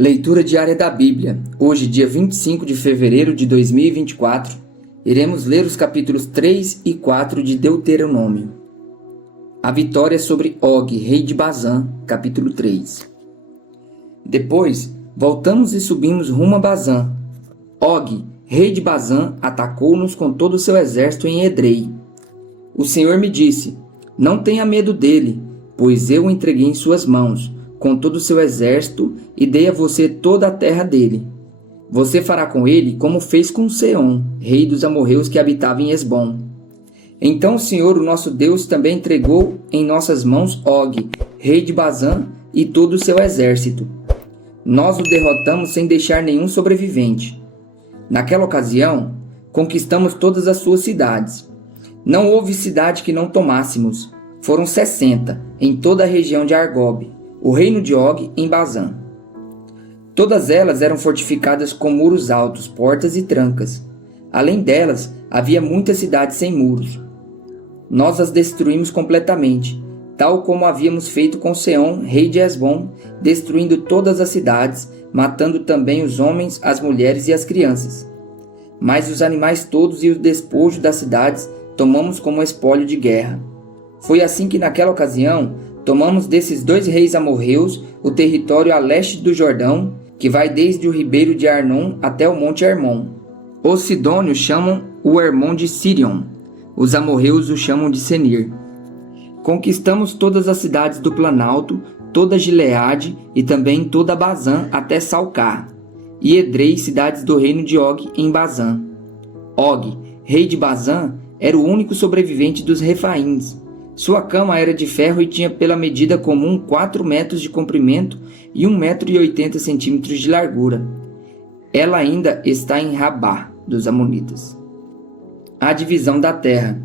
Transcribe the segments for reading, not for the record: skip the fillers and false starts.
Leitura diária da Bíblia. Hoje, dia 25 de fevereiro de 2024, iremos ler os capítulos 3 e 4 de Deuteronômio. A vitória sobre Og, rei de Bazã, capítulo 3. Depois, voltamos e subimos rumo a Bazã. Og, rei de Bazã, atacou-nos com todo o seu exército em Edrei. O Senhor me disse: não tenha medo dele, pois eu o entreguei em suas mãos, com todo o seu exército, e dei a você toda a terra dele. Você fará com ele como fez com Seom, rei dos amorreus que habitava em Esbom. Então o Senhor, o nosso Deus, também entregou em nossas mãos Og, rei de Bazã, e todo o seu exército. Nós o derrotamos sem deixar nenhum sobrevivente. Naquela ocasião, conquistamos todas as suas cidades. Não houve cidade que não tomássemos. Foram 60 em toda a região de Argob, o reino de Og em Bazã. Todas elas eram fortificadas com muros altos, portas e trancas. Além delas, havia muitas cidades sem muros. Nós as destruímos completamente, tal como havíamos feito com Seom, rei de Esbom, destruindo todas as cidades, matando também os homens, as mulheres e as crianças. Mas os animais todos e o despojo das cidades tomamos como espólio de guerra. Foi assim que naquela ocasião tomamos desses dois reis amorreus o território a leste do Jordão, que vai desde o ribeiro de Arnon até o monte Hermon. Os sidônios chamam o Hermon de Sirion, os amorreus o chamam de Senir. Conquistamos todas as cidades do Planalto, toda Gileade e também toda Bazã até Salcar, e Edrei, cidades do reino de Og em Bazã. Og, rei de Bazã, era o único sobrevivente dos Refaíns. Sua cama era de ferro e tinha pela medida comum 4 metros de comprimento e 1,80 m de largura. Ela ainda está em Rabá, dos Amonitas. A divisão da terra.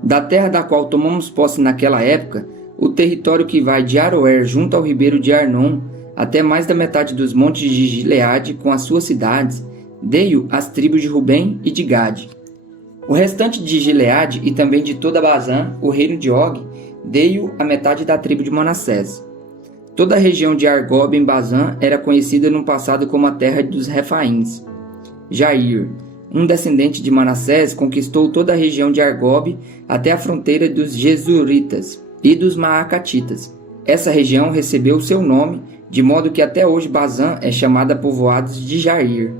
Da terra da qual tomamos posse naquela época, o território que vai de Aroer junto ao ribeiro de Arnon até mais da metade dos montes de Gileade com as suas cidades, dei-o às tribos de Rubem e de Gade. O restante de Gileade e também de toda Bazã, o reino de Og, dei-o à metade da tribo de Manassés. Toda a região de Argob em Bazã era conhecida no passado como a terra dos Refaíns. Jair, um descendente de Manassés, conquistou toda a região de Argob até a fronteira dos Gesuritas e dos Maacatitas. Essa região recebeu seu nome, de modo que até hoje Bazã é chamada povoados de Jair.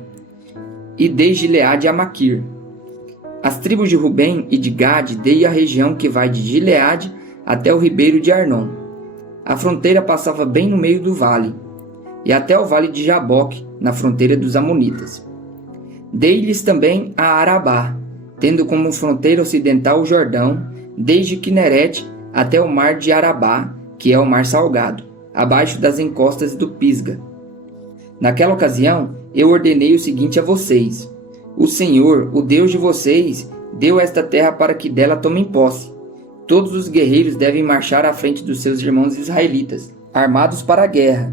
E dei Gileade a Maquir. As tribos de Rubem e de Gade dei a região que vai de Gileade até o ribeiro de Arnon. A fronteira passava bem no meio do vale, e até o vale de Jaboque, na fronteira dos Amonitas. Dei-lhes também a Arabá, tendo como fronteira ocidental o Jordão, desde Quinerete até o mar de Arabá, que é o mar salgado, abaixo das encostas do Pisga. Naquela ocasião, eu ordenei o seguinte a vocês: o Senhor, o Deus de vocês, deu esta terra para que dela tomem posse. Todos os guerreiros devem marchar à frente dos seus irmãos israelitas, armados para a guerra.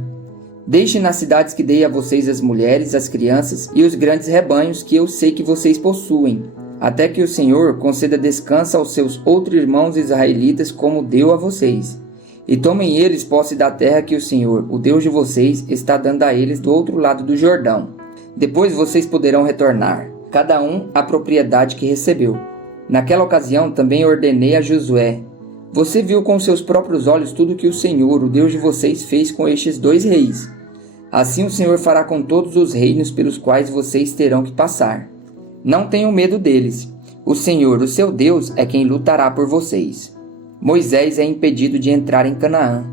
Deixem nas cidades que dei a vocês as mulheres, as crianças e os grandes rebanhos que eu sei que vocês possuem, até que o Senhor conceda descanso aos seus outros irmãos israelitas como deu a vocês. E tomem eles posse da terra que o Senhor, o Deus de vocês, está dando a eles do outro lado do Jordão. Depois vocês poderão retornar, cada um à propriedade que recebeu. Naquela ocasião também ordenei a Josué: você viu com seus próprios olhos tudo que o Senhor, o Deus de vocês, fez com estes dois reis. Assim o Senhor fará com todos os reinos pelos quais vocês terão que passar. Não tenham medo deles. O Senhor, o seu Deus, é quem lutará por vocês. Moisés é impedido de entrar em Canaã.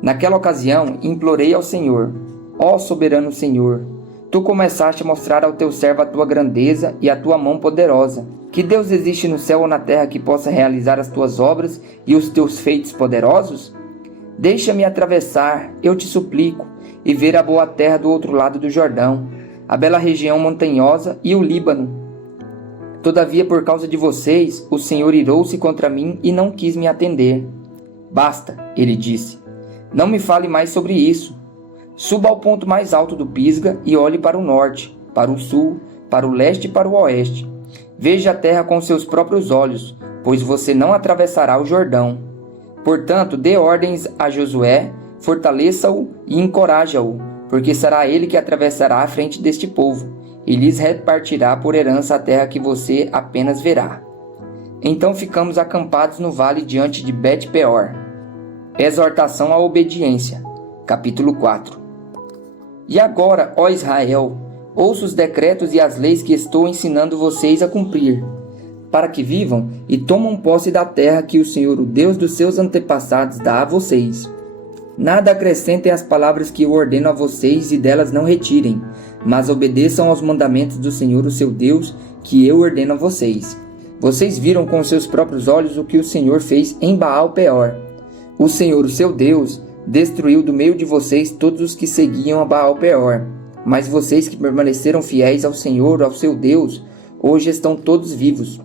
Naquela ocasião implorei ao Senhor: ó soberano Senhor, tu começaste a mostrar ao teu servo a tua grandeza e a tua mão poderosa. Que Deus existe no céu ou na terra que possa realizar as tuas obras e os teus feitos poderosos? Deixa-me atravessar, eu te suplico, e ver a boa terra do outro lado do Jordão, a bela região montanhosa e o Líbano. Todavia, por causa de vocês, o Senhor irou-se contra mim e não quis me atender. Basta, ele disse, não me fale mais sobre isso. Suba ao ponto mais alto do Pisga e olhe para o norte, para o sul, para o leste e para o oeste. Veja a terra com seus próprios olhos, pois você não atravessará o Jordão. Portanto, dê ordens a Josué, fortaleça-o e encoraja-o, porque será ele que atravessará a frente deste povo, e lhes repartirá por herança a terra que você apenas verá. Então ficamos acampados no vale diante de Bet-peor. Exortação à obediência. Capítulo 4. E agora, ó Israel, ouça os decretos e as leis que estou ensinando vocês a cumprir, para que vivam e tomam posse da terra que o Senhor, o Deus dos seus antepassados, dá a vocês. Nada acrescentem às palavras que eu ordeno a vocês e delas não retirem, mas obedeçam aos mandamentos do Senhor, o seu Deus, que eu ordeno a vocês. Vocês viram com seus próprios olhos o que o Senhor fez em Baal-peor. O Senhor, o seu Deus, destruiu do meio de vocês todos os que seguiam a Baal-peor. Mas vocês que permaneceram fiéis ao Senhor, ao seu Deus, hoje estão todos vivos.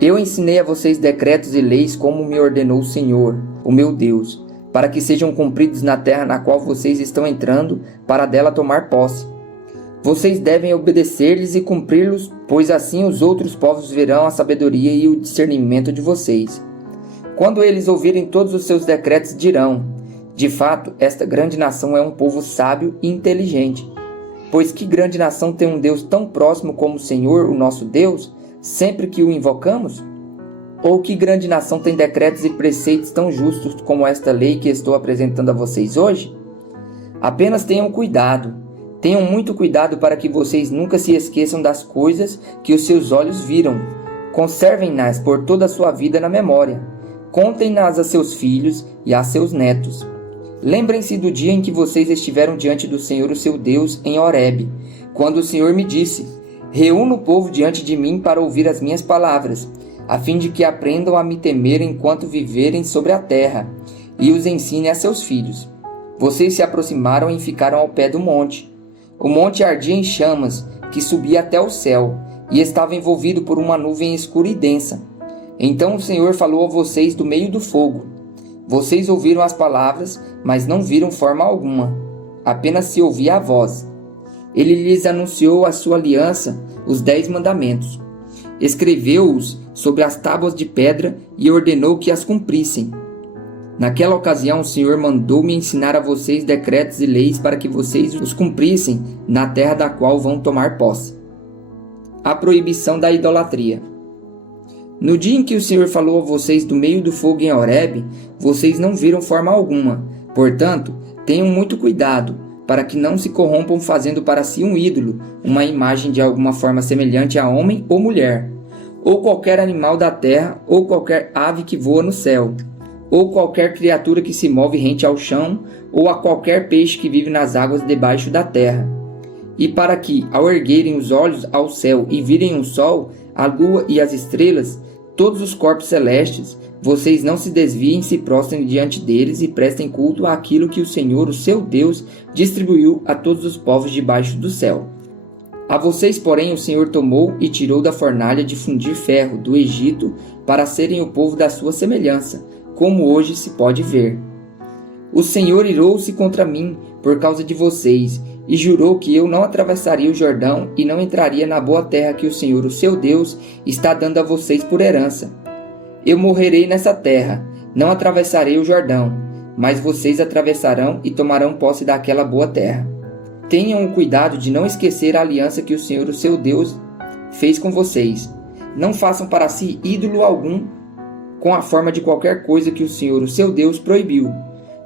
Eu ensinei a vocês decretos e leis como me ordenou o Senhor, o meu Deus, para que sejam cumpridos na terra na qual vocês estão entrando, para dela tomar posse. Vocês devem obedecer-lhes e cumpri-los, pois assim os outros povos verão a sabedoria e o discernimento de vocês. Quando eles ouvirem todos os seus decretos, dirão: de fato, esta grande nação é um povo sábio e inteligente. Pois que grande nação tem um Deus tão próximo como o Senhor, o nosso Deus, sempre que o invocamos? Ou que grande nação tem decretos e preceitos tão justos como esta lei que estou apresentando a vocês hoje? Apenas tenham cuidado. Tenham muito cuidado para que vocês nunca se esqueçam das coisas que os seus olhos viram. Conservem-nas por toda a sua vida na memória. Contem-nas a seus filhos e a seus netos. Lembrem-se do dia em que vocês estiveram diante do Senhor, o seu Deus, em Horebe, quando o Senhor me disse: reúna o povo diante de mim para ouvir as minhas palavras, a fim de que aprendam a me temer enquanto viverem sobre a terra, e os ensine a seus filhos. Vocês se aproximaram e ficaram ao pé do monte. O monte ardia em chamas, que subia até o céu, e estava envolvido por uma nuvem escura e densa. Então o Senhor falou a vocês do meio do fogo. Vocês ouviram as palavras, mas não viram forma alguma. Apenas se ouvia a voz. Ele lhes anunciou a sua aliança, os 10 mandamentos. Escreveu-os sobre as tábuas de pedra e ordenou que as cumprissem. Naquela ocasião, o Senhor mandou-me ensinar a vocês decretos e leis para que vocês os cumprissem na terra da qual vão tomar posse. A proibição da idolatria. No dia em que o Senhor falou a vocês do meio do fogo em Horebe, vocês não viram forma alguma. Portanto, tenham muito cuidado, para que não se corrompam fazendo para si um ídolo, uma imagem de alguma forma semelhante a homem ou mulher, ou qualquer animal da terra, ou qualquer ave que voa no céu, ou qualquer criatura que se move rente ao chão, ou a qualquer peixe que vive nas águas debaixo da terra. E para que, ao erguerem os olhos ao céu e virem o sol, a lua e as estrelas, todos os corpos celestes, vocês não se desviem e se prostrem diante deles e prestem culto àquilo que o Senhor, o seu Deus, distribuiu a todos os povos debaixo do céu. A vocês, porém, o Senhor tomou e tirou da fornalha de fundir ferro do Egito para serem o povo da sua semelhança, como hoje se pode ver. O Senhor irou-se contra mim por causa de vocês, e jurou que eu não atravessaria o Jordão e não entraria na boa terra que o Senhor, o seu Deus, está dando a vocês por herança. Eu morrerei nessa terra, não atravessarei o Jordão, mas vocês atravessarão e tomarão posse daquela boa terra. Tenham o cuidado de não esquecer a aliança que o Senhor, o seu Deus, fez com vocês. Não façam para si ídolo algum com a forma de qualquer coisa que o Senhor, o seu Deus, proibiu,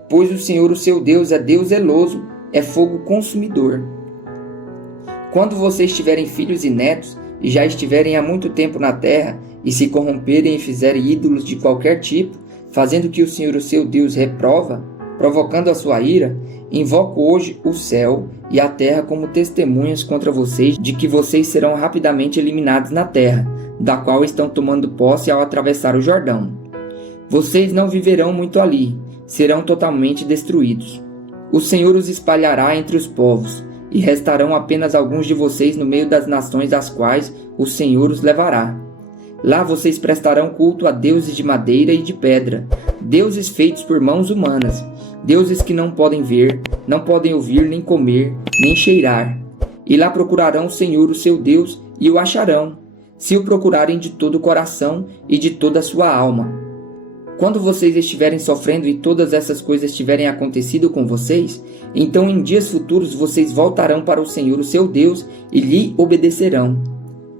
pois o Senhor, o seu Deus, é Deus zeloso, é fogo consumidor. Quando vocês tiverem filhos e netos, e já estiverem há muito tempo na terra, e se corromperem e fizerem ídolos de qualquer tipo, fazendo que o Senhor, o seu Deus, reprova, provocando a sua ira, invoco hoje o céu e a terra como testemunhas contra vocês de que vocês serão rapidamente eliminados na terra, da qual estão tomando posse ao atravessar o Jordão. Vocês não viverão muito ali, serão totalmente destruídos. O Senhor os espalhará entre os povos, e restarão apenas alguns de vocês no meio das nações às quais o Senhor os levará. Lá vocês prestarão culto a deuses de madeira e de pedra, deuses feitos por mãos humanas, deuses que não podem ver, não podem ouvir, nem comer, nem cheirar. E lá procurarão o Senhor, o seu Deus, e o acharão, se o procurarem de todo o coração e de toda a sua alma. Quando vocês estiverem sofrendo e todas essas coisas tiverem acontecido com vocês, então em dias futuros vocês voltarão para o Senhor, o seu Deus, e lhe obedecerão.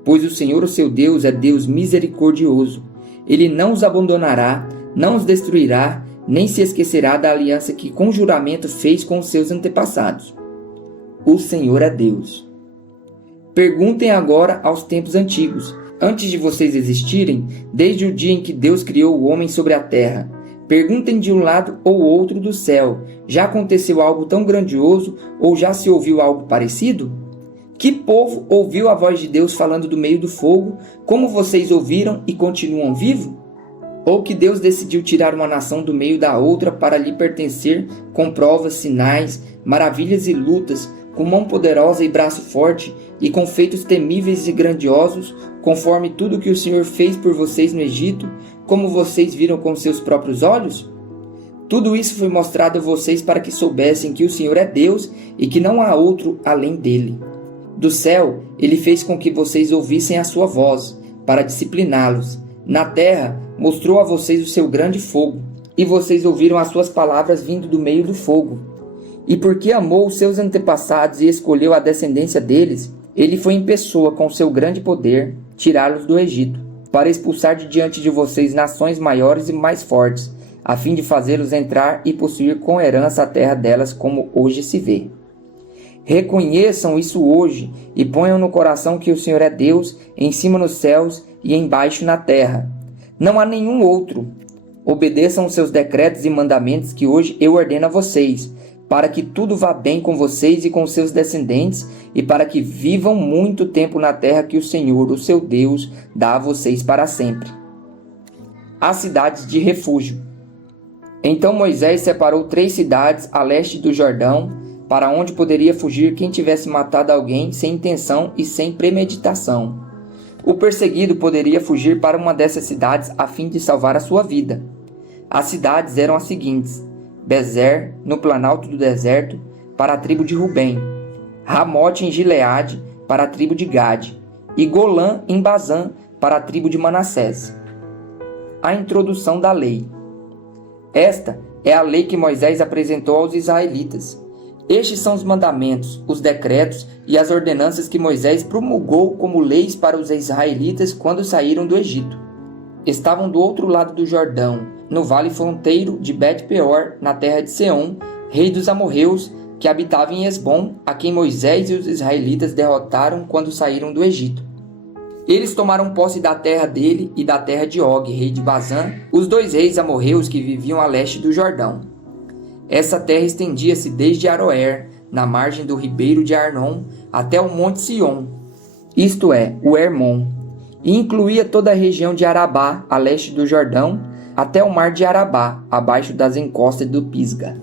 Pois o Senhor, o seu Deus, é Deus misericordioso. Ele não os abandonará, não os destruirá, nem se esquecerá da aliança que com juramento fez com os seus antepassados. O Senhor é Deus. Perguntem agora aos tempos antigos, antes de vocês existirem, desde o dia em que Deus criou o homem sobre a terra. Perguntem de um lado ou outro do céu, já aconteceu algo tão grandioso ou já se ouviu algo parecido? Que povo ouviu a voz de Deus falando do meio do fogo, como vocês ouviram e continuam vivo? Ou que Deus decidiu tirar uma nação do meio da outra para lhe pertencer com provas, sinais, maravilhas e lutas, com mão poderosa e braço forte, e com feitos temíveis e grandiosos, conforme tudo que o Senhor fez por vocês no Egito, como vocês viram com seus próprios olhos? Tudo isso foi mostrado a vocês para que soubessem que o Senhor é Deus e que não há outro além dele. Do céu, ele fez com que vocês ouvissem a sua voz, para discipliná-los. Na terra, mostrou a vocês o seu grande fogo, e vocês ouviram as suas palavras vindo do meio do fogo. E porque amou os seus antepassados e escolheu a descendência deles, ele foi em pessoa com seu grande poder tirá-los do Egito, para expulsar de diante de vocês nações maiores e mais fortes, a fim de fazê-los entrar e possuir com herança a terra delas, como hoje se vê. Reconheçam isso hoje e ponham no coração que o Senhor é Deus, em cima nos céus e embaixo na terra. Não há nenhum outro. Obedeçam os seus decretos e mandamentos que hoje eu ordeno a vocês, para que tudo vá bem com vocês e com seus descendentes, e para que vivam muito tempo na terra que o Senhor, o seu Deus, dá a vocês para sempre. As cidades de refúgio. Então Moisés separou 3 cidades a leste do Jordão, para onde poderia fugir quem tivesse matado alguém sem intenção e sem premeditação. O perseguido poderia fugir para uma dessas cidades a fim de salvar a sua vida. As cidades eram as seguintes: Bezer, no planalto do deserto, para a tribo de Rubem; Ramote em Gileade, para a tribo de Gade; e Golã em Bazã, para a tribo de Manassés. A introdução da lei. Esta é a lei que Moisés apresentou aos israelitas. Estes são os mandamentos, os decretos e as ordenanças que Moisés promulgou como leis para os israelitas quando saíram do Egito. Estavam do outro lado do Jordão, no vale fronteiro de Bet-peor, na terra de Seom, rei dos amorreus, que habitava em Esbom, a quem Moisés e os israelitas derrotaram quando saíram do Egito. Eles tomaram posse da terra dele e da terra de Og, rei de Bazã, os 2 reis amorreus que viviam a leste do Jordão. Essa terra estendia-se desde Aroer, na margem do ribeiro de Arnon, até o monte Sion, isto é, o Hermon, e incluía toda a região de Arabá, a leste do Jordão, até o mar de Arabá, abaixo das encostas do Pisga.